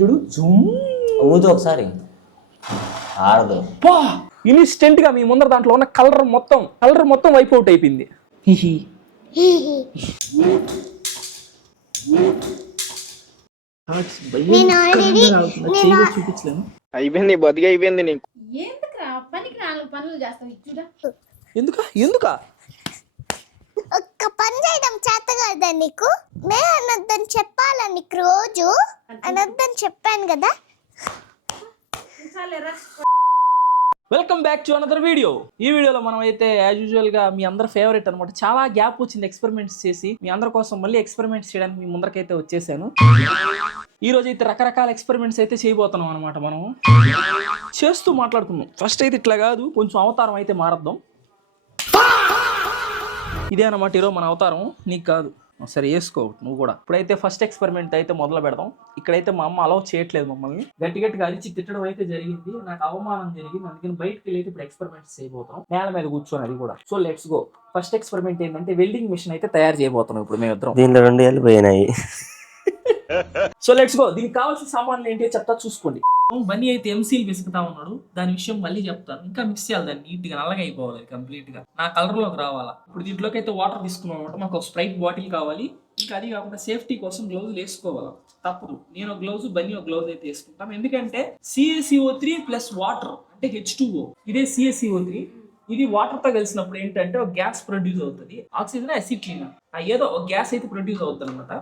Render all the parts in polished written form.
చూడు జూమ్ ఊదు ఒకసారి ఆడదు. ఇన్స్టెంట్ గా మీ ముందర దాంట్లో ఉన్న కలర్ మొత్తం వైప్ అవుట్ అయిపోయింది. చూపించలేను. అయిపోయింది బతికి అయిపోయింది నీకు. ఎందుకా ఒక్క పని చేయడం చేత కదా నీకు? నేను అనొద్దని చెప్పాలా నీకు? రోజు అనొద్దని చెప్పాను కదా. Welcome back to another video. ఈ వీడియోలో మనం అయితే యాజ్ యూజువల్ గా మీ అందరి ఫేవరెట్ అనమాట, చాలా గ్యాప్ వచ్చింది ఎక్స్పెరిమెంట్స్ చేసి, మీ అందరి కోసం మళ్ళీ ఎక్స్పెరిమెంట్స్ చేయడానికి మీ ముందరకైతే వచ్చేసాను. ఈ రోజు అయితే రకరకాల ఎక్స్పెరిమెంట్స్ అయితే చేయబోతున్నాం అనమాట. మనం చేస్తూ మాట్లాడుకుందాం. ఫస్ట్ అయితే ఇట్లా కాదు, కొంచెం అవతారం అయితే మారద్దాం. ఇదే అనమాట ఈరోజు మన అవతారం. నీకు కాదు, సరే వేసుకో నువ్వు కూడా. ఇప్పుడైతే ఫస్ట్ ఎక్స్పెరిమెంట్ అయితే మొదలు పెడదాం. ఇక్కడైతే మా అమ్మ అలౌ చేయట్లేదు మమ్మల్ని. గట్టిగా అరిచి తిట్టడం అయితే జరిగింది, నాకు అవమానం జరిగింది. అందుకని బయటకు వెళ్ళి ఇప్పుడు ఎక్స్పెరిమెంట్స్ చేయబోతాం, నేల మీద కూర్చొని. అది కూడా so let's go. First experiment ఏంటంటే వెల్డింగ్ మిషన్ అయితే తయారు చేయబోతున్నాం ఇప్పుడు మేమిద్దరం. దీంట్లో 2 ఏళ్ళు పోయినాయి. So let's go. దీనికి కావాల్సిన సామాన్లు ఏంటి చెప్తా చూసుకోండి. బన్నీ అయితే ఎంసీలు విసుకుతా ఉన్నాడు, దాని విషయం మళ్ళీ చెప్తాను. ఇంకా మిక్స్ చేయాలి దాన్ని, నీట్ గా నల్లగా అయిపోవాలి కంప్లీట్ గా, నా కలర్ లోకి రావాలా. ఇప్పుడు దీంట్లోకి అయితే వాటర్ తీసుకున్నాం అనమాట. మాకు ఒక స్ప్రైట్ బాటిల్ కావాలి. ఇంకా అది కాకుండా సేఫ్టీ కోసం గ్లౌజులు వేసుకోవాలి, తప్పదు. నేను ఒక గ్లౌజ్, బన్నీ ఒక గ్లౌజ్ అయితే వేసుకుంటాం. ఎందుకంటే CaCO3 ప్లస్ వాటర్ అంటే H2O. ఇదే CaCO3. ఇది వాటర్ తో కలిసినప్పుడు ఏంటంటే ఒక గ్యాస్ ప్రొడ్యూస్ అవుతుంది, ఆక్సిజన్ అసిటిలిన్ ఏదో ఒక గ్యాస్ అయితే ప్రొడ్యూస్ అవుతుంది అనమాట.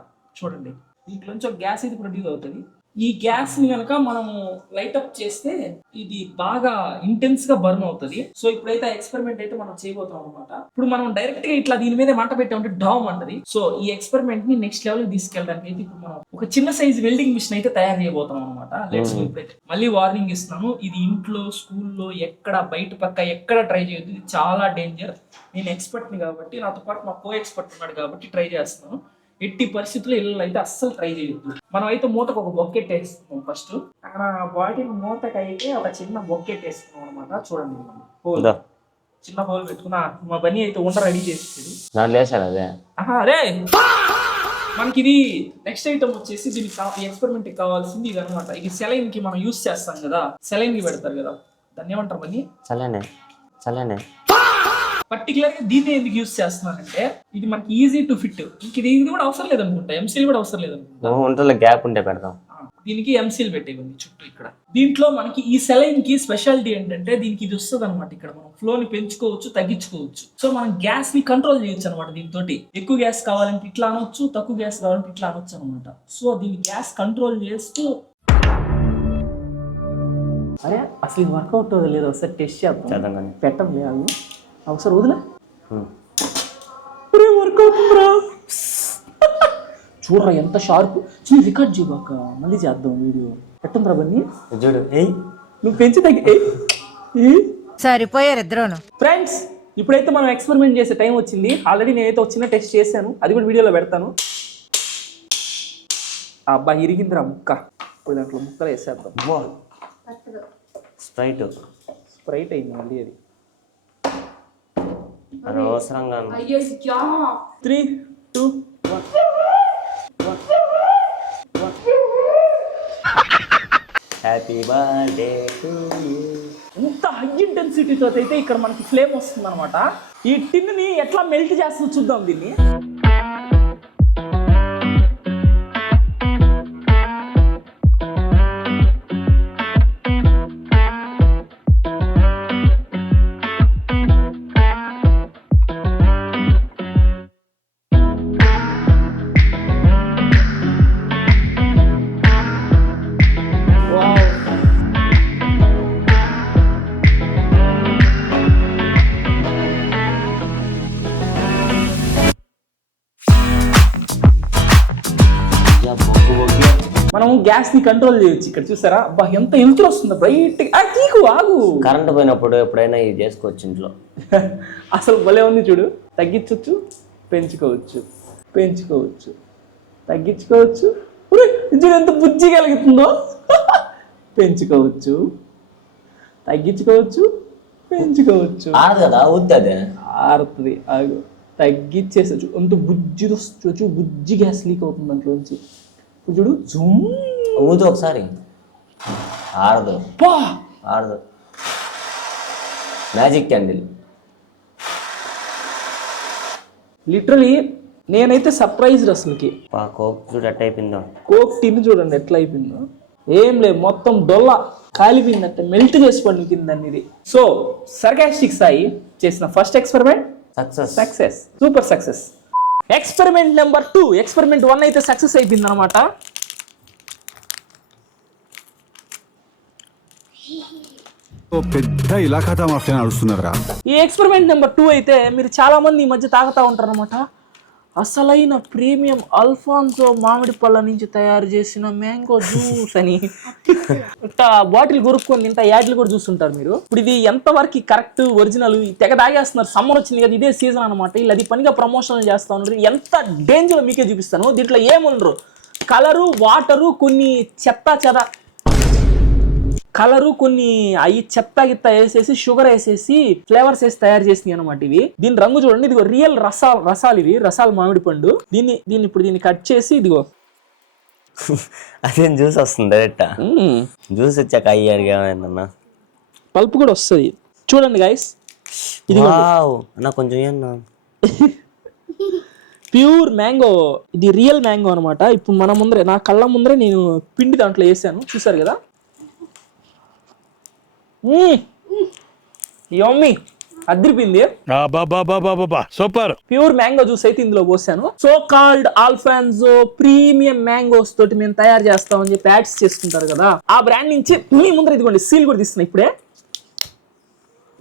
చూడండి, దీంట్లోంచి ఒక గ్యాస్ అయితే ప్రొడ్యూస్ అవుతుంది. ఈ గ్యాస్ ని కనుక మనము లైట్ అప్ చేస్తే ఇది బాగా ఇంటెన్స్ గా బర్న్ అవుతుంది. సో ఇప్పుడైతే ఎక్స్పెరిమెంట్ అయితే మనం చేయబోతాం అనమాట. ఇప్పుడు మనం డైరెక్ట్ గా ఇట్లా దీని మీద మంట పెట్టామంటే డామ్ అంటది. సో ఈ ఎక్స్పెరిమెంట్ ని నెక్స్ట్ లెవెల్ కి తీసుకెళ్ళడానికి అయితే ఇప్పుడు మనం ఒక చిన్న సైజ్ వెల్డింగ్ మిషన్ అయితే తయారు చేయబోతాం అనమాట. Let's go. ఇప్పుడైతే మళ్ళీ వార్నింగ్ ఇస్తున్నాను, ఇది ఇంట్లో, స్కూల్లో, ఎక్కడ బయట పక్క ఎక్కడ ట్రై చేయొద్దు. ఇది చాలా డేంజర్. నేను ఎక్స్పర్ట్ ని కాబట్టి, నాతో పాటు మా కో ఎక్స్పర్ట్ ఉన్నాడు కాబట్టి ట్రై చేస్తున్నాను. ఎట్టి పరిస్థితుల్లో ఇళ్ళు అయితే అస్సలు ట్రై చేయొద్దు. మనం అయితే మూతకు ఒక బొక్కెట్ వేసుకున్నాం. ఫస్ట్ అక్కడ బాటిల్ మూతకి అయితే ఒక చిన్న బొక్కెట్ వేసుకున్నాం అనమాట. చూడండి, హోల్, చిన్న హోల్ పెట్టుకున్నా. మా బన్నీ అయితే రెడీ చేసేది. అదే మనకి ఇది నెక్స్ట్ ఐటమ్ వచ్చేసి, దీనికి ఎక్స్పెరిమెంట్ కి కావాల్సింది ఇది అనమాట. ఇది సెలైన్ కి మనం యూస్ చేస్తాం కదా, సెలైన్ కి పెడతారు కదా, దాన్ని ఏమంటారు బన్నీ? చల్లనే. పర్టికులర్ గా దీన్ని ఎందుకు యూస్ చేస్తున్నానంటే ఇది మనకి ఈజీ టు ఫిట్. ఇది కూడా అవసరం లేదనుకుంటా, ఎంసీల్ కూడా అవసరం లేదనుకుంటా. గ్యాప్ ఉంటే పెడతాం. దీనికి ఎంసీల్ పెట్టేది చుట్టూ. ఇక్కడ దీంట్లో మనకి ఈ సెలైన్ కి స్పెషాలిటీ ఏంటంటే దీనికి ఇది వస్తుంది అనమాట. ఇక్కడ మనం ఫ్లో ని పెంచుకోవచ్చు, తగ్గించుకోవచ్చు. సో మనం గ్యాస్ ని కంట్రోల్ చేయొచ్చు అనమాట. దీంతో ఎక్కువ గ్యాస్ కావాలంటే ఇట్లా అనొచ్చు, తక్కువ గ్యాస్ కావాలంటే ఇట్లా అనొచ్చు అనమాట. సో దీన్ని గ్యాస్ కంట్రోల్ చేస్తూ, అరే అసలు ఇది వర్కౌట్ లేదు, ఒకసారి టెస్ట్ చేద్దాం. పెట్టం లేదు, ఒకసారి వదిలే. వర్కౌట్ చూడరా ఎంత షార్ప్. చిన్న రికార్డ్ చేయబాక, మళ్ళీ చేద్దాం వీడియో. ఎట్టుందిరా బన్నీ? చూడు, నువ్వు పెంచి తగ్గి సరిపోయారు ఇద్దరును. ఫ్రెండ్స్, ఇప్పుడైతే మనం ఎక్స్పెరిమెంట్ చేసే టైం వచ్చింది. ఆల్రెడీ నేనైతే వచ్చిన టెస్ట్ చేశాను, అది కూడా వీడియోలో పెడతాను. అబ్బా ఇరిగిందిరా ముక్క. ఇప్పుడు దాంట్లో ముక్కలు వేసేద్దాం. స్ప్రైట్ అయింది మళ్ళీ అది. అనవసరంగా 3, 2, 1. Happy birthday to you. ఎంత హై ఇంటెన్సిటీతో అయితే ఇక్కడ మనకి ఫ్లేమ్ వస్తుంది అనమాట. ఈ టిన్ని ఎట్లా మెల్ట్ చేస్తుందో చూద్దాం దీన్ని. మనం గ్యాస్ ని కంట్రోల్ చేయొచ్చు. ఇక్కడ చూసారా, అబ్బా ఎంత ఎంచులు వస్తుందో బ్రైట్. తీకు ఆగు, కరెంట్ పోయినప్పుడు ఎప్పుడైనా ఇది చేసుకోవచ్చు ఇంట్లో. అసలు భలే ఉంది చూడు. తగ్గించవచ్చు, పెంచుకోవచ్చు, తగ్గించుకోవచ్చు. చూడు ఎంత బుజ్జి కలుగుతుందో. పెంచుకోవచ్చు, తగ్గించుకోవచ్చు, పెంచుకోవచ్చు. ఆరుతుంది. ఆగు, తగ్గించేసచ్చు. అంత బుజ్జి బుజ్జి గ్యాస్ లీక్ అవుతుంది దాంట్లోంచి. ఇప్పుడు చూడు జూమ్ ఊదు ఒకసారి. ఆడదు పా ఆడదు. Magic candle. లిటరలీ నేనైతే సర్ప్రైజ్డ్ అసలుకి. కోక్ చూడు ఎట్ట అయిపోయిందో. కోక్ టిన్ చూడండి ఎట్లా అయిపోయిందో. ఏం లేదు, మొత్తం డొల్ల కాలిపోయిందంటే మెల్ట్ చేసి పండుకిందండి ఇది. సో సర్కాస్టిక్ సాయి చేసిన first experiment success, super success. Experiment number 2. Experiment 1 అయితే సక్సెస్ అయిపోయింది అనమాట. పెద్ద ఇలాఖా మాఫియా నడుస్తున్నారా. ఈ ఎక్స్పెరిమెంట్ నెంబర్ 2 అయితే మీరు చాలా మంది ఈ మధ్య తాగుతా ఉంటారు అనమాట. అసలైన ప్రీమియం అల్ఫాన్సో మామిడి పళ్ళ నుంచి తయారు చేసిన మ్యాంగో జ్యూస్ అని బాటిల్ కొనుక్కొని ఇంత యాడ్లు కూడా చూస్తుంటారు మీరు. ఇప్పుడు ఇది ఎంతవరకు కరెక్ట్ ఒరిజినల్ తెగ తాగేస్తున్నారు. సమ్మర్ వచ్చింది కదా, ఇదే సీజన్ అనమాట. ఇలా అది పనిగా ప్రమోషన్లు చేస్తా ఉన్నారు. ఎంత డేంజర్ మీకే చూపిస్తాను. దీంట్లో ఏముండరు, కలరు, వాటరు, కొన్ని కలరు, కొన్ని అవి చెత్త గిత్త వేసేసి షుగర్ వేసేసి ఫ్లేవర్స్ వేసి తయారు చేసినాయి అనమాట ఇవి. దీని రంగు చూడండి, ఇదిగో రియల్ రసాలు ఇవి, రసాలు మామిడి పండు. దీన్ని కట్ చేసి ఇదిగో అదేం జ్యూస్ వస్తుంది డైరెక్ట్. జ్యూస్ వచ్చాక అయ్యాడిగా పల్పు కూడా వస్తుంది చూడండి గైస్. ఇది నాకు కొంచెం ఏమన్నా ప్యూర్ మ్యాంగో, ఇది రియల్ మ్యాంగో అనమాట. ఇప్పుడు మన ముందరే, నా కళ్ళ ముందరే నేను పిండి దాంట్లో వేసాను, చూసారు కదా. యమ్మీ అదిరిపోయింది. సూపర్. ప్యూర్ మ్యాంగో జ్యూస్ అయితే ఇందులో పోసాను. So called Alfonso premium mangoes తోటి మేము తయారు చేస్తామని చెప్పి యాడ్స్ చేసుకుంటారు కదా, ఆ బ్రాండ్ నుంచి మీ ముందర ఇదిగోండి సీల్ కూడా తీస్తున్నా ఇప్పుడే.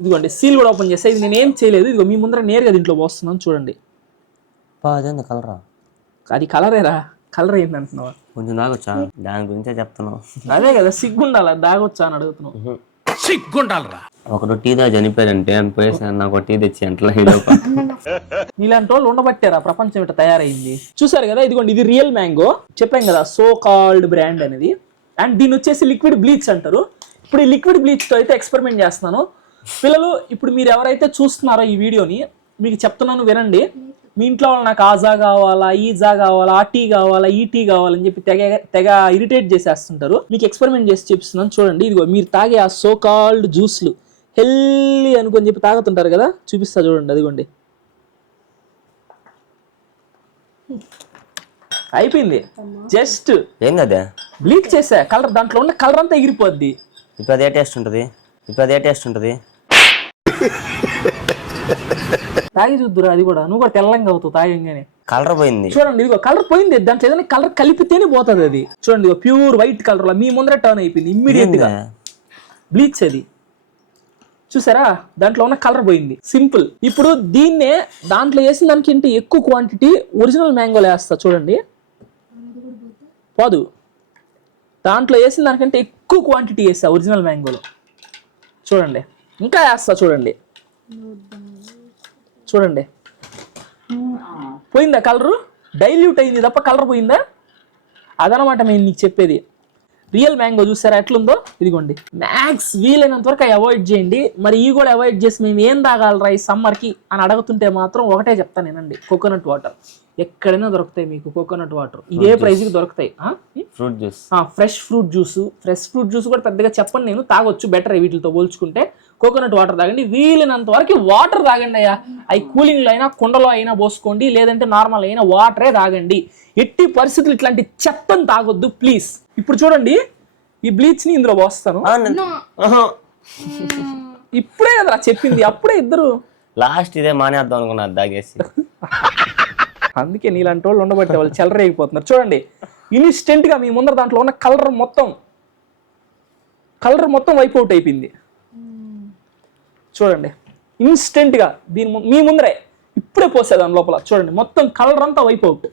ఇదిగోండి సీల్ కూడా ఓపెన్ చేస్తా. ఇది నేను ఏం చేయలేదు, ఇదిగో మీ ముందర నేరుగా దీంట్లో పోస్తున్నాను చూడండి. కలరా? అది కలరేరా, కలర్ ఏంది అంటున్నావా? కొంచెం దాగొచ్చా? దాని గురించే చెప్తున్నావు. అదే కదా, సిగ్గుండాలా, దాగొచ్చా అని అడుగుతున్నావు. సిగ్గుండాలరా. ఒకడు టీ దా చనిపోయారంటే అని పోయేసాను, నాకు టీ తెచ్చి అంట్లో ఇలాంటి వాళ్ళు ఉండబట్టారా ప్రపంచం ఇట్లా తయారైంది. చూసారు కదా, ఇదిగోండి ఇది రియల్ మ్యాంగో చెప్పాం కదా, సో కాల్డ్ బ్రాండ్ అనేది. అండ్ దీన్ని వచ్చేసి లిక్విడ్ బ్లీచ్ అంటారు. ఇప్పుడు ఈ లిక్విడ్ బ్లీచ్ తో అయితే ఎక్స్పెరిమెంట్ చేస్తున్నాను. పిల్లలు, ఇప్పుడు మీరు ఎవరైతే చూస్తున్నారో ఈ వీడియోని, మీకు చెప్తున్నాను వినండి. మీ ఇంట్లో వాళ్ళు నాకు ఆ జా కావాలా, ఈ జా కావాలా, ఆ టీ కావాలా, ఈ టీ కావాలని చెప్పి తెగ ఇరిటేట్ చేసేస్తుంటారు. మీకు ఎక్స్పెరిమెంట్ చేసి చూపిస్తున్నాను చూడండి. ఇదిగో మీరు తాగే ఆ సో కాల్డ్ జ్యూస్లు హెల్దీ అనుకొని చెప్పి తాగుతుంటారు కదా, చూపిస్తా చూడండి. అదిగోండి అయిపోయింది. జస్ట్ ఏంది అదే బ్లీచ్ చేసా, కలర్ దాంట్లో ఉన్న కలర్ అంతా ఎగిరిపోద్ది. ఇప్పుడు అదే టేస్ట్ ఉంటుంది. తాగి చూద్దురా, అది కూడా నువ్వు కూడా తెల్లంగా అవుతావు తాగంగానే. కలర్ పోయింది చూడండి, ఇదిగో కలర్ పోయింది. దాంట్లో ఏదైనా కలర్ కలిపితేనే పోతుంది అది. చూడండి, ఇదిగో ప్యూర్ వైట్ కలర్ లా మీ ముందర టర్న్ అయిపోయింది ఇమ్మీడియట్ గా. బ్లీచ్ అది చూసారా, దాంట్లో ఉన్న కలర్ పోయింది. సింపుల్. ఇప్పుడు దీన్నే దాంట్లో వేసిన దానికి ఇంటి ఎక్కువ క్వాంటిటీ ఒరిజినల్ మ్యాంగోలో వేస్తా చూడండి. పోదు, దాంట్లో వేసిన దానికంటే ఎక్కువ క్వాంటిటీ వేస్తా ఒరిజినల్ మ్యాంగోలో. చూడండి, ఇంకా వేస్తా చూడండి. పోయిందా కలరు? డైల్యూట్ అయింది తప్ప కలర్ పోయిందా? అదనమాట నేను నీకు చెప్పేది. రియల్ మ్యాంగో చూసారా ఎట్లుందో. ఇదిగోండి, మ్యాక్స్ వీలైనంత వరకు అవాయిడ్ చేయండి. మరి ఇవి కూడా అవాయిడ్ చేసి మేము ఏం తాగాలరా ఈ సమ్మర్కి అని అడుగుతుంటే మాత్రం ఒకటే చెప్తాను నేనండి, కోకోనట్ వాటర్. ఎక్కడైనా దొరుకుతాయి మీకు కోకోనట్ వాటర్, ఇదే ప్రైస్కి దొరుకుతాయి. Fruit juice, fresh fruit juice కూడా పెద్దగా చెప్పండి నేను, తాగొచ్చు బెటర్ వీటితో పోల్చుకుంటే. కోకోనట్ వాటర్ తాగండి, వీలైనంత వరకు వాటర్ తాగండి అయ్యా. అవి కూలింగ్లో అయినా కుండలో అయినా పోసుకోండి, లేదంటే నార్మల్ అయినా వాటరే తాగండి. ఎట్టి పరిస్థితులు ఇట్లాంటి చెత్తను తాగొద్దు ప్లీజ్. ఇప్పుడు చూడండి, ఈ బ్లీచ్ ని ఇందులో పోస్తాను. ఇప్పుడే కదా చెప్పింది, అప్పుడే ఇద్దరు లాస్ట్ ఇదే మానేద్దాం అనుకున్నారు తాగేసి. అందుకే నీలాంటి వాళ్ళు ఉండబట్టే వాళ్ళు చెలరేగిపోతున్నారు. చూడండి, ఇన్స్టెంట్ గా మీ ముందర దాంట్లో ఉన్న కలర్ మొత్తం వైప్ అవుట్ అయిపోయింది. చూడండి, ఇన్స్టెంట్ గా మీ ముందరే ఇప్పుడే పోసే దాని లోపల చూడండి, మొత్తం కలర్ అంతా వైప్ అవుట్.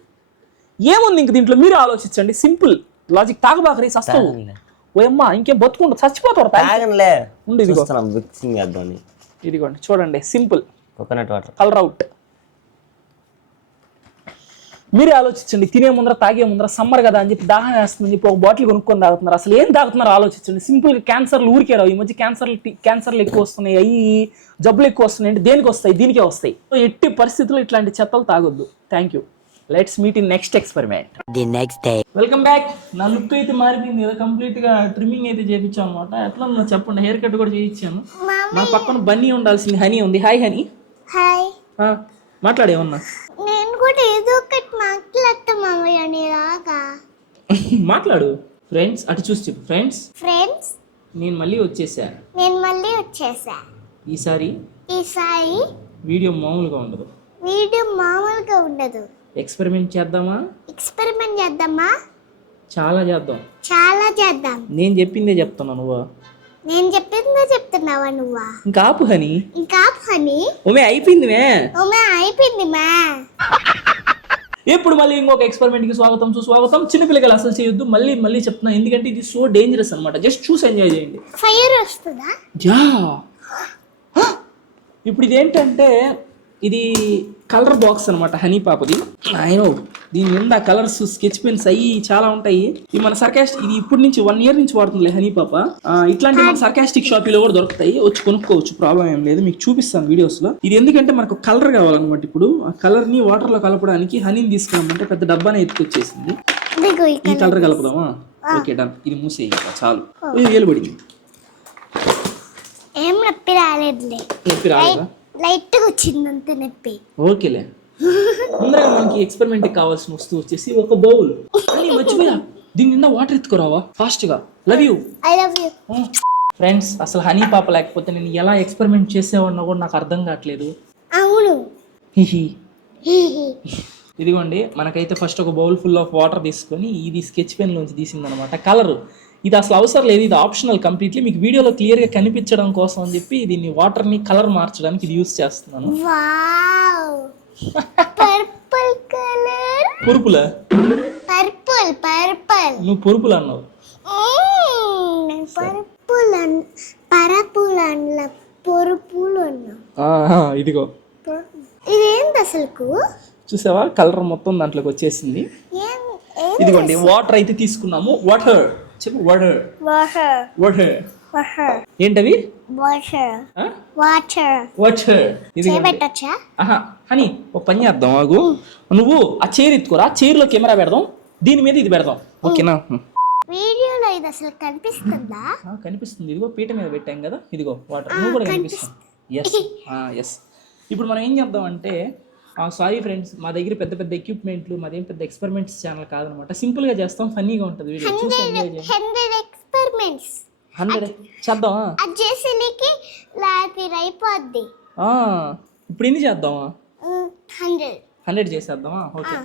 ఏముంది ఇంక దీంట్లో మీరు ఆలోచించండి. Simple logic. తాగబాకరి సస్తావు ఓయమ్మా, ఇంకేం బతుకుంటూ చచ్చిపోతారు. ఇదిగోండి చూడండి, simple coconut water colour out. మీరే ఆలోచించండి. తినే ముందర తాగే ముందర సమ్మర్ కదా అని చెప్పి దాహం వేస్తుందని చెప్పి ఒక బాటిల్ కొనుక్కొని తాగుతున్నారు. అసలు ఏం తాగుతున్నారు ఆలోచించండి. సింపుల్ గా క్యాన్సర్లు ఊరికే రావు. ఈ మధ్య క్యాన్సర్లు ఎక్కువ వస్తున్నాయి, అయ్యి జబ్బులు ఎక్కువ వస్తున్నాయి. అంటే దేనికి వస్తాయి? దీనికే వస్తాయి. ఎట్టి పరిస్థితుల్లో ఇట్లాంటి చెత్తలు తాగొద్దు. Thank you. Let's meet in next experiment. The next day. Welcome back. నా లుక్ అయితే మారిపోయింది కదా, కంప్లీట్ గా ట్రిమ్మింగ్ అయితే చేయించాను అనమాట. ఎట్లా ఉందో చెప్పండి, హెయిర్ కట్ కూడా చేయించాను. నా పక్కన బన్నీ ఉండాల్సింది హనీ ఉంది. Hi honey. హాయ్. మాట్లాడేమన్నా? నేను కూడా ఏదో ఒకటి మాట్లాడతా మామయ్య నీలాగా. మాట్లాడు. ఫ్రెండ్స్ అటు చూసి చెప్పు. ఫ్రెండ్స్ నేను మళ్ళీ వచ్చేసా. ఈసారి వీడియో మామూలుగా ఉండదు. ఎక్స్పెరిమెంట్ చేద్దామా? చాలా చేద్దాం. నేను చెప్పిందే చెప్తున్నావా నువ్వా? ఇంకా ఆపు హనీ. ఓమే అయిపోయింది మే. ఇప్పుడు మళ్ళీ ఇంకొక ఎక్స్పెరిమెంట్ కి స్వాగతం సుస్వాగతం. చిన్నపిల్లలు అసలు చేయొద్దు. మళ్ళీ చెప్తున్నా, ఎందుకంటే ఇది సో డేంజరస్ అనమాట. జస్ట్ చూసి ఎంజాయ్ చేయండి. ఫైర్ వస్తుందా? ఇప్పుడు ఇదేంటంటే ఇది కలర్ బాక్స్ అనమాట హనీ పాపది. ఆయన దీని మీద కలర్స్ స్కెచ్ పెన్స్ అయ్యి చాలా ఉంటాయి. ఇది మన సర్కాస్టిక్, ఇది ఇప్పటి నుంచి 1 year నుంచి వాడుతుంది హనీ పాప. ఇట్లాంటి మన సర్కాస్టిక్ షాపులో కూడా దొరుకుతాయి, వచ్చి కొనుక్కోవచ్చు, ప్రాబ్లం ఏం లేదు. మీకు చూపిస్తాను వీడియోస్ లో. ఇది ఎందుకంటే మనకు కలర్ కావాలన్నమాట. ఇప్పుడు ఆ కలర్ ని వాటర్ లో కలపడానికి హనీని తీసుకున్నామంటే పెద్ద డబ్బానే ఎత్తుకొచ్చేసింది. ఈ కలర్ కలపదామా? Okay done. ఇది మూసేయి చాలు. వేలు పడింది. ఏం నొప్పి రాలేదులే. నొప్పి రాలేదా? లైట్ గా వచ్చింది అంతే నొప్పి. ఓకేలే. ముందరగా మనకి ఎక్స్పెరిమెంట్ కావాల్సిన వస్తువు వచ్చేసి ఒక బౌల్. మర్చిపోయా, దీని నిండా వాటర్ ఎత్తుకురావా ఫాస్ట్ గా. Love you. ఫ్రెండ్స్, అసలు హనీ పాప లేకపోతే నేను ఎలా ఎక్స్పెరిమెంట్ చేసేవాడినా కూడా నాకు అర్థం కావట్లేదు. అవును. ఇదిగోండి, మనకైతే ఫస్ట్ ఒక బౌల్ ఫుల్ ఆఫ్ వాటర్ తీసుకొని ఇది స్కెచ్ పెన్ లోంచి తీసిందనమాట. కలర్ ఇది అసలు అవసరం లేదు, ఇది ఆప్షనల్ కంప్లీట్లీ. మీకు వీడియోలో క్లియర్ గా కనిపించడం కోసం అని చెప్పి దీన్ని వాటర్ ని కలర్ మార్చడానికి ఇది యూస్ చేస్తున్నాను. Purple colour. పొరుపులా? పర్పుల్. నువ్వు పొరుపులు అన్నావు. పొరుపులు అన్నా. ఇదిగో ఇదేంటి అసలు? చూసావా, కలర్ మొత్తం దాంట్లోకి వచ్చేసింది. ఇదిగోండి వాటర్ అయితే తీసుకున్నాము. వాటర్ చెప్పు. వాటర్ ఏంటవి? వాటర్. హనీ ఒక పని చేద్దాం, ఆగు. నువ్వు ఆ చైర్ ఎత్తుకోరా, చైర్ లో కెమెరా పెడదాం, దీని మీద ఇది పెడదాం. ఓకేనా? వీడియోలో ఇది అసలు కనిపిస్తుందా? కనిపిస్తుంది. ఇదిగో పీట మీద పెట్టాం కదా, ఇదిగో వాటర్. నువ్వు కూడా కనిపిస్తుంది. ఎస్. ఇప్పుడు మనం ఏం చేద్దాం అంటే, సారీ ఫ్రెండ్స్, మా దగ్గర పెద్ద పెద్ద ఎక్విప్మెంట్లు, మాదేం పెద్ద ఎక్స్పెరిమెంట్స్ ఛానల్ కాదనమాట. సింపుల్ గా చేస్తాం, ఫన్నీగా ఉంటుంది వీడియో. 100 ఎక్స్పెరిమెంట్స్ 100 చేద్దామా? ఇప్పుడు ఎన్ని చేద్దామా? 100 చేసేద్దామా? ఓకే.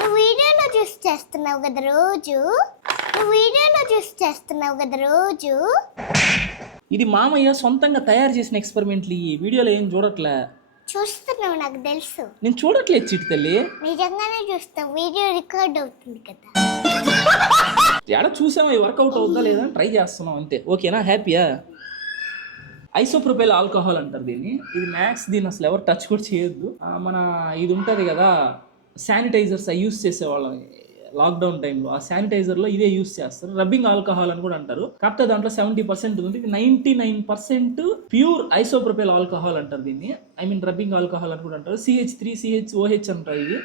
నువ్వు వీడియోలో చూసి చేస్తున్నావు కదా రోజు. ఇది మామయ్య సొంతంగా తయారు చేసిన ఎక్స్పెరిమెంట్లు. ఈ వీడియోలో ఏం చూడట్లే. చూస్తున్నావు, నాకు తెలుసు. నేను చూడట్లేదు చిట్టి తల్లి. నిజంగానే చూస్తావు, వీడియో రికార్డ్ అవుతుంది కదా. ఎక్కడ చూసామో ఈ వర్కౌట్ అవుతుందా లేదా ట్రై చేస్తున్నాం అంతే. ఓకేనా? హ్యాపీయా? ఐసోప్రొపైల్ ఆల్కహాల్ అంటారు దీన్ని. ఇది మ్యాక్స్, దీన్ని అసలు ఎవరు టచ్ కూడా చేయొద్దు. మన ఇది ఉంటుంది కదా శానిటైజర్స్, అవి యూస్ చేసేవాళ్ళం లాక్డౌన్ టైంలో. ఆ శానిటైజర్లో ఇదే యూస్ చేస్తారు. రబ్బింగ్ ఆల్కహాల్ అని కూడా అంటారు. కాకపోతే దాంట్లో 70% ఉంది. 99% ప్యూర్ ఐసోప్రొపైల్ ఆల్కహాల్ అంటారు దీన్ని. రబ్బింగ్ ఆల్కహాల్ అని కూడా అంటారు. CH3CHOH అంటారు ఇది.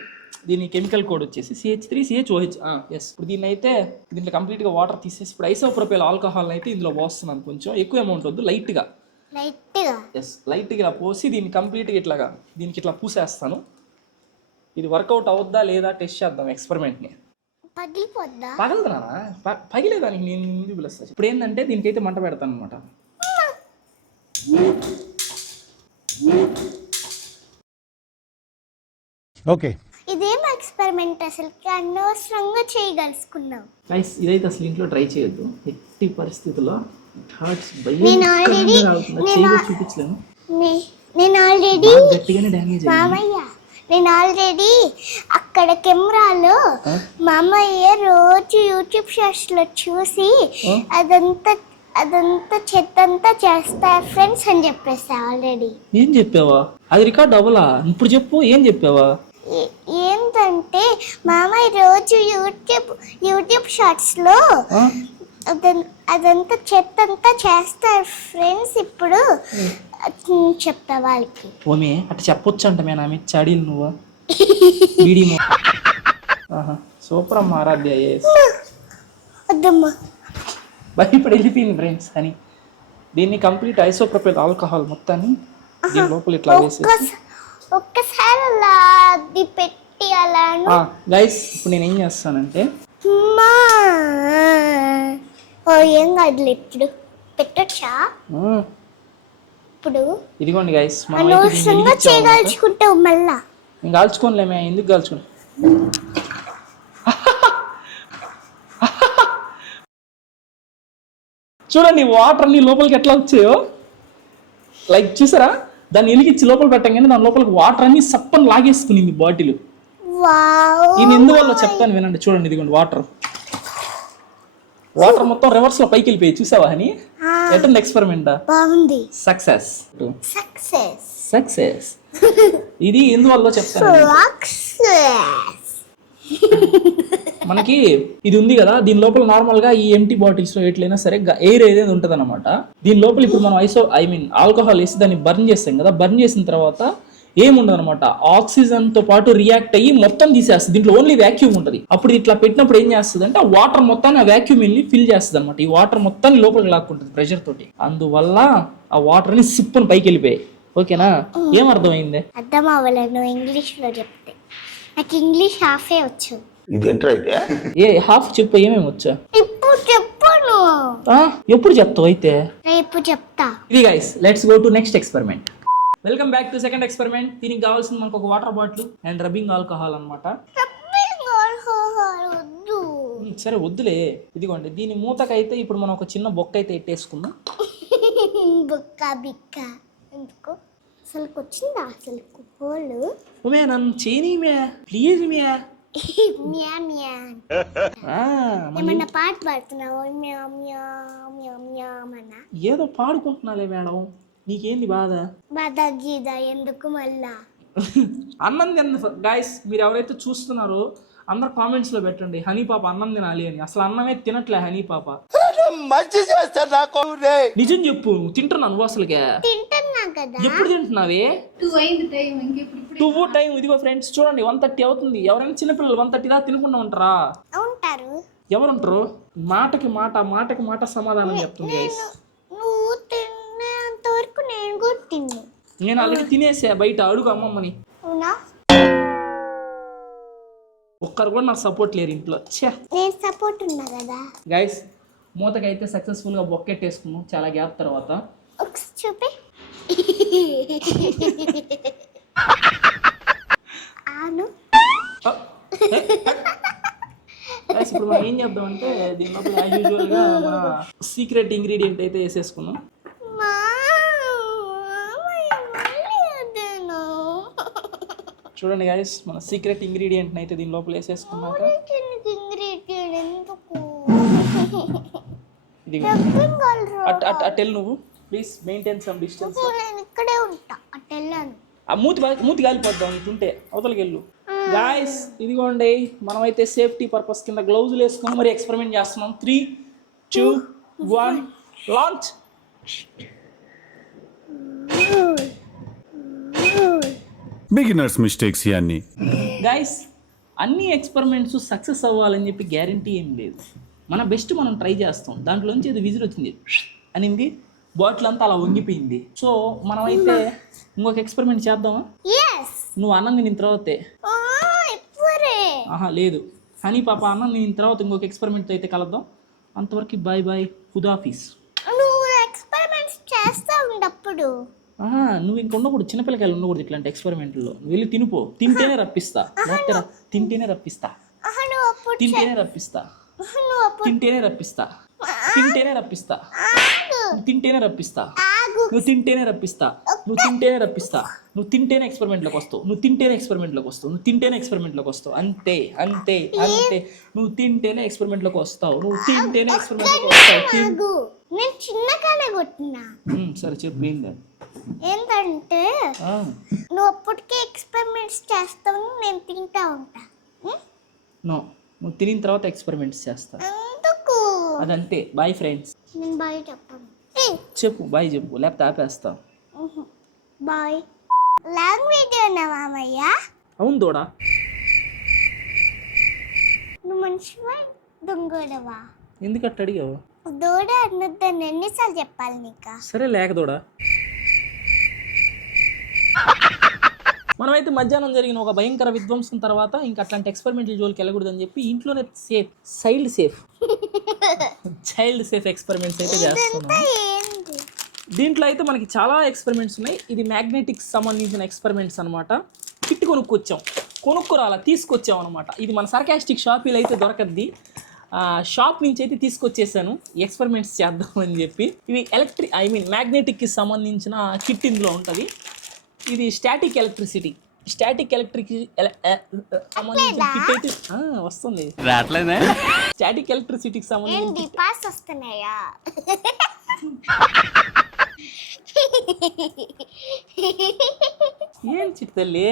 దీని కెమికల్ కోడ్ వచ్చేసి CH3CHOH. ఎస్. ఇప్పుడు దీన్ని అయితే దీంట్లో కంప్లీట్గా వాటర్ తీసేసి ఇప్పుడు ఐసోప్రొపైల్ ఆల్కహాల్ అయితే ఇందులో పోస్తున్నాను. కొంచెం ఎక్కువ అమౌంట్ వద్దు, లైట్గా. ఎస్, లైట్గా ఇలా పోసి దీన్ని కంప్లీట్గా ఇట్లాగా దీనికి ఇట్లా పూసేస్తాను. ఇది వర్కౌట్ అవుద్దా లేదా టెస్ట్ చేద్దాం ఎక్స్పెరిమెంట్ని. పగలదా? పగిలేదానికి నేను ముందు పిలుస్తాను. ఇప్పుడు ఏంటంటే దీనికైతే మంట పెడతాను అనమాట. ఓకే. ఇదేం ఎక్స్పెరిమెంట్ అసలు? అనవసరంగా చేయగలుసుకున్నావు. ఇదైతే అసలు ఇంట్లో ట్రై చేయొద్దు ఎట్టి పరిస్థితుల్లో. నేను ఆల్రెడీ అక్కడ కెమెరాలో మామయ్య రోజు యూట్యూబ్ షార్ట్స్ లో చూసి అదంతా చెత్తంతా చేస్తారు ఫ్రెండ్స్ అని చెప్పేస్తా ఆల్రెడీ. ఏం చెప్పావా? అది రికార్డ్ అవ్వలా? ఇప్పుడు చెప్పు, ఏం చెప్పావా? ఏంటంటే మామయ్య రోజు యూట్యూబ్ షార్ట్స్ లో అదంతా చెత్తంతా చేస్తారు ఫ్రెండ్స్. ఇప్పుడు చెప్తా వాళ్ళకి. ఓమే అటు చెప్పొచ్చు అంట. మే నా మీద చాడీలు నువ్వు వీడియో ఆహా సూపర్ అమ్మా ఆరాధ్య yes. వద్దమ్మా. ఇప్పుడు వెళ్ళిపోయింది ఫ్రెండ్స్ అని. దీన్ని కంప్లీట్ ఐసోప్రొపైల్ ఆల్కహాల్ మొత్తాన్ని దీని లోపల ఇట్లా వేసేసి ఒక్కసారి అలా అది పెట్టి అలా గైస్ ఇప్పుడు నేను ఏం చేస్తానంటే అమ్మా. ఓ ఏం కాదులే ఇప్పుడు పెట్టొచ్చా ఇప్పుడు ఇదిగోండి గైస్ మనం అనవసరంగా చేయగలుచుకుంటావు మళ్ళా. నేను కాల్చుకోలేమే, ఎందుకు కాల్చుకోండి. చూడండి వాటర్ అన్ని లోపలికి ఎట్లా వచ్చాయో, లైక్ చూసారా, దాన్ని ఎలిగించి లోపల పెట్టంగానే దాని లోపలికి వాటర్ అన్ని సప్పని లాగేసుకునింది బాటిల్. వావ్. ఇది ఎందువల్ల చెప్తాను వినండి. చూడండి ఇదిగోండి వాటర్ మొత్తం రివర్స్ లో పైకి వెళ్ళిపోయి చూసావా అని. ఎట్టుంది ఎక్స్పెరిమెంట్? బాగుంది. Success success. ఇది ఎందువల్ల చెప్తాను. మనకి ఇది ఉంది కదా, దీని లోపల నార్మల్ గా ఈ ఎంటీ బాటిల్స్ లో ఎట్లయినా సరే ఎయిర్ ఏదైతే ఉంటది అనమాట. దీని లోపల ఇప్పుడు మనం ఆల్కహాల్ వేసి దాన్ని బర్న్ చేస్తాం కదా, బర్న్ చేసిన తర్వాత ఏముండదు అనమాట, ఆక్సిజన్ తో పాటు రియాక్ట్ అయ్యి మొత్తం తీసేస్తుంది. దీంట్లో ఓన్లీ వ్యాక్యూమ్ ఉంటుంది. అప్పుడు ఇట్లా పెట్టినప్పుడు ఏం చేస్తుంది అంటే ఆ వాటర్ మొత్తాన్ని ఆ వ్యాక్యూమ్ వెళ్ళి ఫిల్ చేస్తుంది అనమాట. ఈ వాటర్ మొత్తాన్ని లోపలికి లాక్కుంటుంది ప్రెషర్ తోటి. అందువల్ల ఆ వాటర్ ని సిప్పని పైకి వెళ్ళిపోయాయి. ఓకేనా? ఏం అర్థమైంది? అర్థం అవ్వలేదు నువ్వు ఇంగ్లీష్ లో చెప్తే. నాకు ఇంగ్లీష్ హాఫే వచ్చు. ఏ హాఫ్ చెప్పు, ఏమేమి వచ్చా? ఇప్పుడు చెప్పను. ఎప్పుడు చెప్తావు అయితే? రేపు చెప్తా. ఇది guys let's go to next experiment. Welcome back to second experiment. దీనికి కావాల్సింది మనకు ఒక water bottle and rubbing alcohol అనమాట. సరే వద్దులే, ఇదిగోండి. దీని మూతకైతే ఇప్పుడు మనం ఒక చిన్న బొక్క అయితే ఎట్టేసుకుందాం. బొక్క బిక్క ఎందుకు అసలు వచ్చిందా అసలు హోలు? నన్ను చేయని మ్యా ప్లీజ్ మ్యా. మ్యా మ్యా ఏమన్నా పాట పాడుతున్నావు? మ్యా మ్యా మ్యా మ్యా అన్నా. ఏదో పాడుకుంటున్నాలే మేడం, నీకేంది బాధ? బాధ గీద ఎందుకు మళ్ళా? అన్నం తిన్న గాయస్ మీరు ఎవరైతే చూస్తున్నారో అందరు కామెంట్స్ లో పెట్టండి హనీ పాప అన్నం తినాలి అని. అసలు అన్నమే తినట్లే హనీ పాప. నిజం చెప్పు, తింటున్నా నువ్వు అసలుకే? తింటున్నా కదా. ఎప్పుడు తింటున్నావే? 2 టైం. ఇదిగో ఫ్రెండ్స్ చూడండి 1:30 అవుతుంది. ఎవరైనా చిన్నపిల్లలు 1:30 దాకా తినకుండా ఉంటారా? ఉంటారు. ఎవరుంటారు? మాటకి మాట సమాధానం చెప్తుంది గైస్. నువ్వు తినేంత వరకు నేను కూడా తిన్ను. నేను ఆల్రెడీ తినేసా బయట, అడుగు అమ్మమ్మని. అవునా? ఒక్కరు కూడా నాకు సపోర్ట్ లేరు ఇంట్లో. నేను సపోర్ట్ ఉన్నా కదా గైస్. మూతకైతే సక్సెస్ఫుల్ గా బొక్కెట్టేసుకున్నాం చాలా గ్యాప్ తర్వాత. ఒకసారి చూపి. ఆను. ఇప్పుడు మనం ఏం చేద్దామంటే దీని లోపల యాజ్ యూజువల్ గా మన సీక్రెట్ ఇంగ్రీడియంట్ అయితే వేసేసుకున్నాం. చూడండి గైస్, మన సీక్రెట్ ఇంగ్రీడియంట్ అయితే దీని లోపల వేసేసుకున్నాక ఇది అటెల్ నువ్వు ప్లీజ్ మెయింటైన్ సమ్ డిస్టెన్స్. ఇక్కడే ఉంటా, అటెల్లాను. ఆ మూతి గాలిపోద్దాం ఇటుంటే అవతలకి వెళ్ళు. గాయస్ ఇదిగోండి మనమైతే సేఫ్టీ పర్పస్ కింద గ్లౌజులు వేసుకుని మరి ఎక్స్పెరిమెంట్ చేస్తున్నాం. 3, 2, 1 లాంచ్. బిగినర్స్ మిస్టేక్స్ ఇవన్నీ. గైస్ అన్ని ఎక్స్పెరిమెంట్స్ సక్సెస్ అవ్వాలని చెప్పి గ్యారంటీ ఏం లేదు. మన బెస్ట్ మనం ట్రై చేస్తాం. దాంట్లోంచి అది విజిల్ వచ్చింది అనింది, బాటిల్ అంతా అలా వంగిపోయింది. సో మనమైతే ఇంకొక ఎక్స్పెరిమెంట్ చేద్దామా? నువ్వు అన్నం తిన్న తర్వాతే. లేదు హనీ పాప, అన్నం తిన్న తర్వాత ఇంకొక ఎక్స్పెరిమెంట్ అయితే కలుద్దాం. అంతవరకు బాయ్ బాయ్, ఖుదాఫీస్. నువ్వు ఎక్స్పెరిమెంట్స్ చేస్తా ఉన్నప్పుడు నువ్వు ఇంక ఉండకూడదు, చిన్నపిల్లకాయలు ఉండకూడదు ఇట్లాంటి ఎక్స్పెరిమెంట్లో. నువ్వు వెళ్ళి తినిపో, తింటేనే రప్పిస్తా. తింటేనే రప్పిస్తా. తింటేనే రప్పిస్తా. తింటేనే రప్పిస్తా. తింటేనే రప్పిస్తా. తింటేనే రప్పిస్తా. నువ్వు తింటేనే రప్పిస్తా. నువ్వు తింటేనే రప్పిస్తా. నువ్వు తింటేనే ఎక్స్పెరిమెంట్లోకి వస్తావు. నువ్వు తింటేనే ఎక్స్పెరిమెంట్లోకి వస్తావు. నువ్వు తింటేనే ఎక్స్పెరిమెంట్లోకి వస్తావు. అంతే అంతే అంతే. నువ్వు తింటేనే ఎక్స్పెరిమెంట్లోకి వస్తావు. నువ్వు తింటేనే ఎక్స్పెరిమెంట్లోకి వస్తావు. నేను చిన్నగానే కొట్టినా. సరే చెప్పు ఏంటంటే ఏంటంటే నువ్వు అప్పటికే ఎక్స్పెరిమెంట్స్ చేస్తావు, నేను తింటా ఉంటా. నో, నువ్వు తినిన తర్వాత ఎక్స్పెరిమెంట్స్ చేస్తా. ఎందుకు? అదంతే. Bye friends. నేను బాయ్ చెప్పను. చెప్పు బాయ్ చెప్పు, లేకపోతే ఆపేస్తా. బాయ్. లాంగ్ వీడియో నా మామయ్య. అవును దూడా. మనిషివా దొంగోడవా? ఎందుకట్ట అడిగావు? దూడ అనొద్దని ఎన్నిసార్లు చెప్పాలి నీకు? సరే లేకదోడా. మనమైతే మధ్యాహ్నం జరిగిన ఒక భయంకర విధ్వంసం తర్వాత ఇంకా అట్లాంటి ఎక్స్పెరిమెంటల్ జోలికి వెళ్ళకూడదని చెప్పి ఇంట్లోనే చైల్డ్ సేఫ్ ఎక్స్పెరిమెంట్స్ అయితే చేస్తున్నాం. ఏంటి దీంట్లో అయితే మనకి చాలా ఎక్స్పెరిమెంట్స్ ఉన్నాయి. ఇది మ్యాగ్నెటిక్స్ సంబంధించిన ఎక్స్పెరిమెంట్స్ అనమాట. కిట్ కొనుక్కురాలా తీసుకొచ్చాం అనమాట. ఇది మన సర్కాస్టిక్ షాపీలో అయితే దొరకద్ది. షాప్ నుంచి అయితే తీసుకొచ్చేసాను ఎక్స్పెరిమెంట్స్ చేద్దామని చెప్పి. ఇవి మ్యాగ్నెటిక్కి సంబంధించిన కిట్ ఇందులో ఉంటుంది. ఇది స్టాటిక్ ఎలక్ట్రిక్ సంబంధించిన కిట్ అయితే వస్తుంది. స్టాటిక్ ఎలక్ట్రిసిటీకి సంబంధించి ఏంటి పాస్ వస్తున్నాయా? ఏం చిత్తల్లి,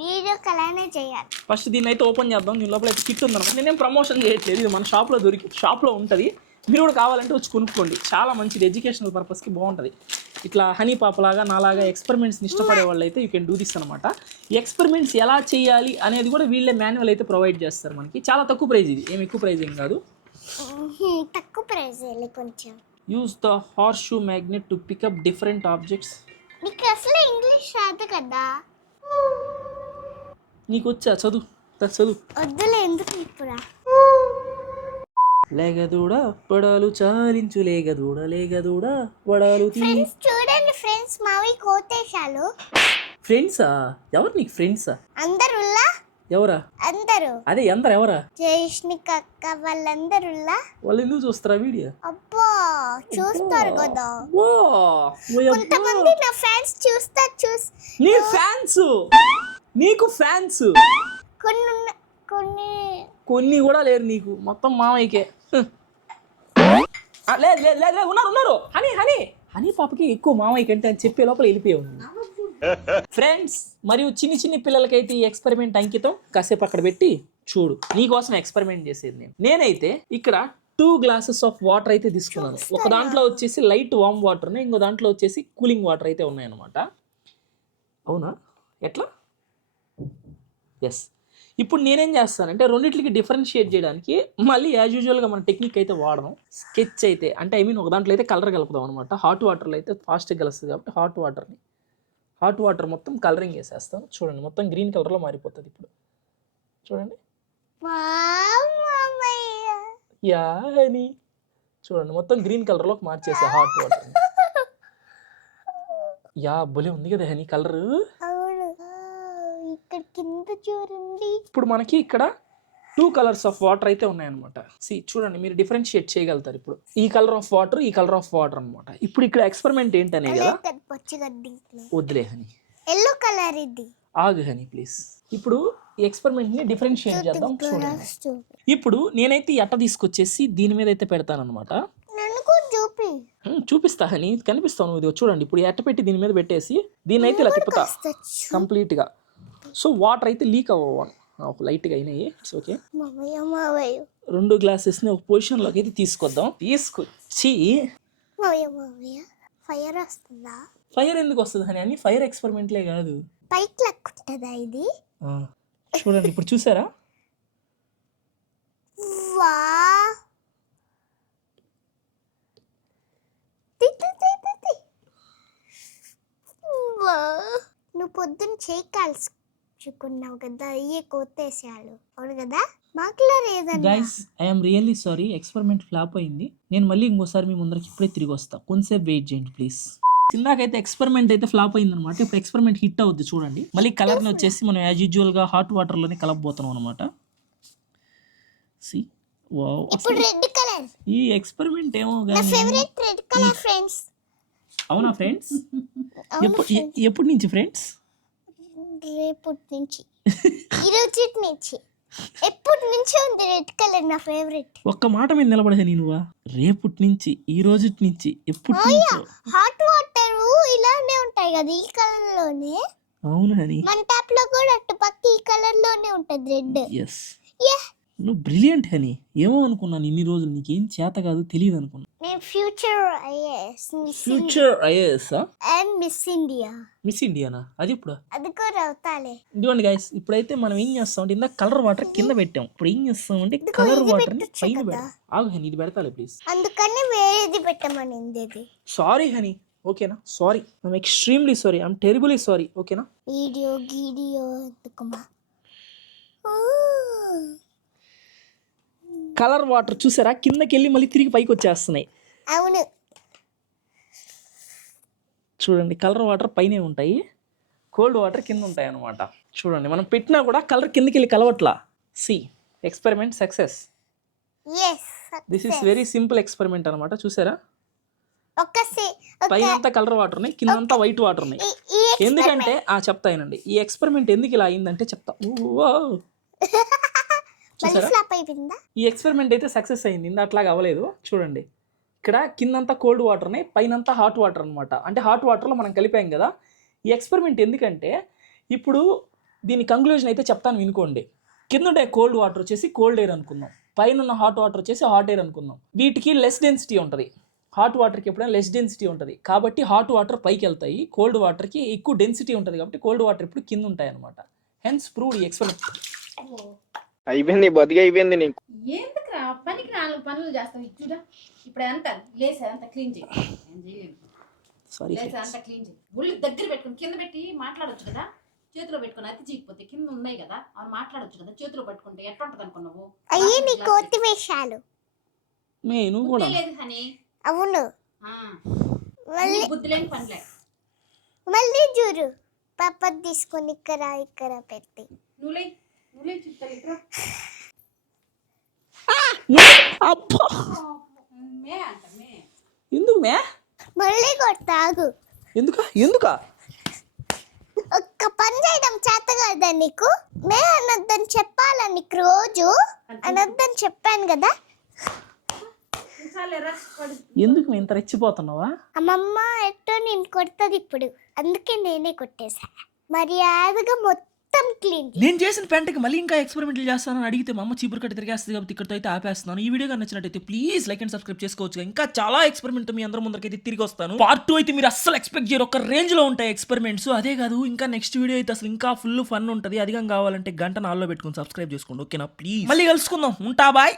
వీడియో కలానే చేయాలి. ఫస్ట్ దీన్ని అయితే ఓపెన్ చేద్దాం. దీని లోపల అయితే కిట్ ఉందన్నమాట. నేనేం ప్రమోషన్ చేయట్లేదు, ఇది మన షాప్లో ఉంటుంది. మీరు కూడా కావాలంటే వచ్చి కొనుక్కోండి. చాలా మంచిది, ఎడ్యుకేషనల్ పర్పస్కి బాగుంటుంది. ఇట్లా హనీ పాపలాగా నాలాగా ఎక్స్పెరిమెంట్స్ని ఇష్టపడే వాళ్ళు అయితే యూ కెన్ డూ దిస్ అనమాట. ఈ ఎక్స్పెరిమెంట్స్ ఎలా చేయాలి అనేది కూడా వీళ్ళే మాన్యువల్ అయితే ప్రొవైడ్ చేస్తారు మనకి. చాలా తక్కువ ప్రైజ్, ఇది ఏమి ఎక్కువ ప్రైజ్ ఏం కాదు. తక్కువ ప్రైజ్ కొంచెం. Use the horseshoe magnet to pick up different objects. నీకు అసలు ఇంగ్లీష్ రాదు కదా? నీకు వచ్చా చదువు? వద్దులే, ఎందుకు ఇప్పుడు? లేగదూడ పడాలు చాలించు, లేగదూడ పడాలు. ఫ్రెండ్స్ చూడండి ఫ్రెండ్స్, మావి కోతేశాలు. ఫ్రెండ్సా? ఎవరు నీకు ఫ్రెండ్సా? అందరులా? ఎవరా? అందరూ అదే అందరు ఎవరా? జయష్నిక అక్క వాళ్ళందరులా. వాళ్ళు ఎందుకు చూస్తారా వీడియో? అబ్బా చూస్తారు కదా. ఓ కొంతమంది నా ఫ్యాన్స్ నీ ఫ్యాన్స్, నీకు ఫ్యాన్స్ కొన్ని కూడా లేరు నీకు, మొత్తం మామయ్యకే. లేదు ఉన్నారు. హనీ పాపకి ఎక్కువ మామయ్య కంటే అని చెప్పే లోపల వెళ్ళిపోయి ఉంది. ఫ్రెండ్స్ మరియు చిన్ని పిల్లలకైతే ఈ ఎక్స్పెరిమెంట్ అంకితం. కాసేపు అక్కడ పెట్టి చూడు, నీకోసం ఎక్స్పెరిమెంట్ చేసేది నేనైతే ఇక్కడ 2 glasses ఆఫ్ వాటర్ అయితే తీసుకున్నాను. ఒక దాంట్లో వచ్చేసి లైట్ వామ్ వాటర్ ఉన్నాయి, ఇంకో దాంట్లో వచ్చేసి కూలింగ్ వాటర్ అయితే ఉన్నాయన్నమాట. అవునా? ఎట్లా? ఎస్. ఇప్పుడు నేనేం చేస్తానంటే రెండింటికి డిఫరెన్షియేట్ చేయడానికి మళ్ళీ యాజ్ యూజువల్గా మన టెక్నిక్ అయితే వాడదాం. స్కెచ్ అయితే అంటే ఒక దాంట్లో అయితే కలర్ కలుపుదాం అనమాట. హాట్ వాటర్లో అయితే ఫాస్ట్గా కలుస్తుంది కాబట్టి హాట్ వాటర్ మొత్తం కలరింగ్ వేసేస్తాం. చూడండి, మొత్తం గ్రీన్ కలర్లో మారిపోతుంది. ఇప్పుడు చూడండి, అని చూడండి, మొత్తం గ్రీన్ కలర్లోకి మార్చేసా హాట్ వాటర్. భలే ఉంది కదా హనీ కలర్. ఇప్పుడు మనకి ఇక్కడ 2 colors ఆఫ్ వాటర్ అయితే ఉన్నాయన్నమాట. చూడండి, మీరు డిఫరెన్షియేట్ చేయగలుగుతారు. ఇప్పుడు ఈ కలర్ ఆఫ్ వాటర్ అనమాట. ఇప్పుడు ఇక్కడ ఎక్స్పెరిమెంట్ ఏంటనేది కదా. వద్దులే హనీ, ఎల్లో కలర్ ఇది. ఆగు హనీ ప్లీజ్. ఇప్పుడు ఈ ఎక్స్పెరిమెంట్ ని డిఫరెన్షియేట్ చేద్దాం. చూడండి, ఇప్పుడు నేనైతే ఎట్ట తీసుకొచ్చేసి దీని మీద అయితే పెడతానమాట. చూపిస్తా హనీ, కనిపిస్తావు నువ్వు. ఇది చూడండి, ఇప్పుడు ఎట్ట పెట్టి దీని మీద పెట్టేసి దీన్ని అయితే ఇలా తిప్పుతా కంప్లీట్ గా. సో వాటర్ అయితే లీక్ అవ్వవు, లైట్గా అయినాయి. It's okay. 2 glasses ఒక పొజిషన్లోకి అయితే తీసుకొద్దాం. తీసుకొచ్చి ఫైర్ వస్తుందా? ఫైర్ ఎందుకు వస్తుంది అని అన్ని ఫైర్ ఎక్స్పెరిమెంట్లే కాదు, పైకి లెక్కుంటుందా ఇది? చూడండి, ఇప్పుడు చూసారా? నువ్వు పొద్దున్న చేయి కాల్చుకున్నావు కదా, అయ్యే కోతేసాలు అవును కదా. మాకులా లేదన్నా. Guys, I'm really sorry, experiment flop అయింది. నేను మళ్ళీ ఇంకోసారి మీ ముందరికి ఇప్పుడే తిరిగి వస్తా, కొంచెంసేపు వెయిట్ చేయండి ప్లీజ్. ఇందాకైతే ఎక్స్పెరిమెంట్ అయితే ఫ్లాప్ అయింది అనమాట. ఇప్పుడు ఎక్స్పెరిమెంట్ హిట్ అవుద్ది. చూడండి, మళ్ళీ కలర్ని వచ్చేసి మనం యాజ్ యూజువల్ గా హాట్ వాటర్ లోనే కలపబోతున్నాం అనమాట. ఇప్పుడు రెడ్ కలర్. ఈ ఎక్స్పెరిమెంట్ ఏమో ఫేవరెట్ రెడ్ కలర్ ఫ్రెండ్స్. అవునా ఫ్రెండ్స్? ఎప్పటి నుంచి ఫ్రెండ్స్? రేపటి నుంచి, ఈ రోజు నుంచి, ఎప్పటి నుంచి ఉంది రెడ్ కలర్ నా ఫేవరెట్. ఒక్క మాట మీద నిలబడగా నువ్వా? రేపటి నుంచి, ఈ రోజు నుంచి, ఎప్పటి నుంచి? హాట్ వాటర్ ఇలానే ఉంటాయి కదా ఈ కలర్ లోనే. అవునా? మన ట్యాప్ లో కూడా అటు పక్క ఈ కలర్ లోనే ఉంటది రెడ్. నువ్వు బ్రిలియంట్ హనీ. ఏమో అనుకున్నాను ఇన్ని రోజులు నీకేం చేత కాదు తెలియదు అనుకున్నా. నేను future IAS future IAS and miss India. Miss Indiana? అది ఇప్పుడు అది కూడా అవుతాలే. ఇదిగోండి గైస్, ఇప్పుడైతే మనం ఏం చేస్తామంటే ఇందాక కలర్ వాటర్ కింద పెట్టాం, ఇప్పుడు ఏం చేస్తామంటే కలర్ ఇది వాటర్ ని పెట్టొచ్చు పైన కదా. పెడతాం. ఆగు హనీ, ఇది పెడతాలే ప్లీజ్. అందుకని వేరేది పెట్టమనింది ఇది. సారీ హనీ, ఓకేనా? Sorry, I'm extremely sorry, I'm terribly sorry, ఓకేనా? వీడియో ఎందుకుమా. కలర్ వాటర్ చూసారా, కిందకి వెళ్ళి మళ్ళీ తిరిగి పైకి వచ్చేస్తున్నాయి. అవును, చూడండి, కలర్ వాటర్ పైనే ఉంటాయి, కోల్డ్ వాటర్ కింద ఉంటాయి అన్నమాట. చూడండి, మనం పెట్టినా కూడా కలర్ కిందకి వెళ్ళి కలవట్లా. See, experiment success. Yes. This is very simple experiment అనమాట. చూసారా, ఒక పైన అంతా కలర్ వాటర్ ఉన్నాయి, కింద అంతా వైట్ వాటర్ ఉన్నాయి. ఎందుకంటే చెప్తా వినండి, ఈ ఎక్స్పెరిమెంట్ ఎందుకు ఇలా అయిందంటే చెప్తా. చూసారా, ఈ ఎక్స్పెరిమెంట్ అయితే సక్సెస్ అయింది, అట్లాగా అవ్వలేదు. చూడండి, ఇక్కడ కిందంతా కోల్డ్ వాటర్ ఉన్నాయి, పైనంతా హాట్ వాటర్ అనమాట. అంటే హాట్ వాటర్లో మనం కలిపాం కదా. ఈ ఎక్స్పెరిమెంట్ ఎందుకంటే, ఇప్పుడు దీని కంక్లూజన్ అయితే చెప్తాను వినుకోండి. కింద ఉండే కోల్డ్ వాటర్ వచ్చేసి కోల్డ్ ఎయిర్ అనుకుందాం, పైన ఉన్న హాట్ వాటర్ వచ్చేసి హాట్ ఎయిర్ అనుకుందాం. వీటికి లెస్ డెన్సిటీ ఉంటుంది, హాట్ వాటర్కి ఎప్పుడైనా లెస్ డెన్సిటీ ఉంటుంది కాబట్టి హాట్ వాటర్ పైకి వెళ్తాయి, కోల్డ్ వాటర్కి ఎక్కువ డెన్సిటీ ఉంటుంది కాబట్టి కోల్డ్ వాటర్ ఇప్పుడు కింద ఉంటాయి అనమాట. హెన్స్ ప్రూవ్డ్ ఈ ఎక్స్పెరిమెంట్. అయిపోయింది, బతికి అయిపోయింది నీకు. ఎందుకురా పనికి 4 పనులు చేస్తావు ఇచ్చుడా. ఇప్పుడు అంతా లేసా అంతా క్లీన్ చేయి. నేను చేయలేను. సారీ, లేసా అంతా క్లీన్ చేయి. ఒళ్ళు దగ్గర పెట్టుకుని కింద పెట్టి మాట్లాడొచ్చు కదా. చేతిలో పెట్టుకుని అతి చీకపోతే కింద ఉన్నాయి కదా, అవి మాట్లాడొచ్చు కదా. చేతిలో పట్టుకుంటే ఎట్లా ఉంటది అనుకున్నావు? అయ్యి నీ కోతి వేషాలు. నేను కూడా లేదు హనీ. అవును, మళ్ళీ బుద్ధి లేని పనిలే. మళ్ళీ చూడు, పాప తీసుకొని ఇక్కడ పెట్టి నువ్వులే చిత్తలు ఇక్కడ మే అంట మే. ఎందుకు మే? మళ్ళీ కొట్టాగు. ఎందుకా ఒక్క పని చేయడం చేత కదా నీకు? మే అనొద్దని చెప్పాలా నీకు? రోజు అనొద్దని చెప్పాను కదా. ఎందుకు ఇంత రెచ్చిపోతున్నావా? అమ్మమ్మ ఎట్టో నేను కొడుతుంది ఇప్పుడు, అందుకే నేనే కొట్టేశా. మర్యాదగా మొత్తం క్లీన్. నేను చేసిన పెంటకి మళ్ళీ ఇంకా ఎక్స్పెరిమెంట్లు చేస్తానని అడిగితే మా అమ్మ చీపురు కట్టి తిరిగేస్తుంది కాబట్టి ఇక్కడితో అయితే ఆపేస్తున్నాను. ఈ వీడియో నచ్చినట్టయితే ప్లీజ్ లైక్ అండ్ సబ్స్క్రైబ్ చేసుకోవచ్చు. ఇంకా చాలా ఎక్స్పెరిమెంట్ మీ అందరి ముందరకైతే తిరిగి వస్తాను. పార్ట్ 2 అయితే మీరు అస్సలు ఎక్స్పెక్ట్ చేయరు, ఒక రేంజ్ లో ఉంటాయి ఎక్స్పెరిమెంట్స్. అదే కాదు, ఇంకా నెక్స్ట్ వీడియో అయితే అసలు ఇంకా ఫుల్ ఫన్ ఉంటుంది. అధికంగా కావాలంటే గంట 4లో పెట్టుకుని సబ్స్క్రైబ్ చేసుకోండి, ఓకేనా? ప్లీజ్ మళ్ళీ కలుసుకుందాం, ఉంటా, బాయ్.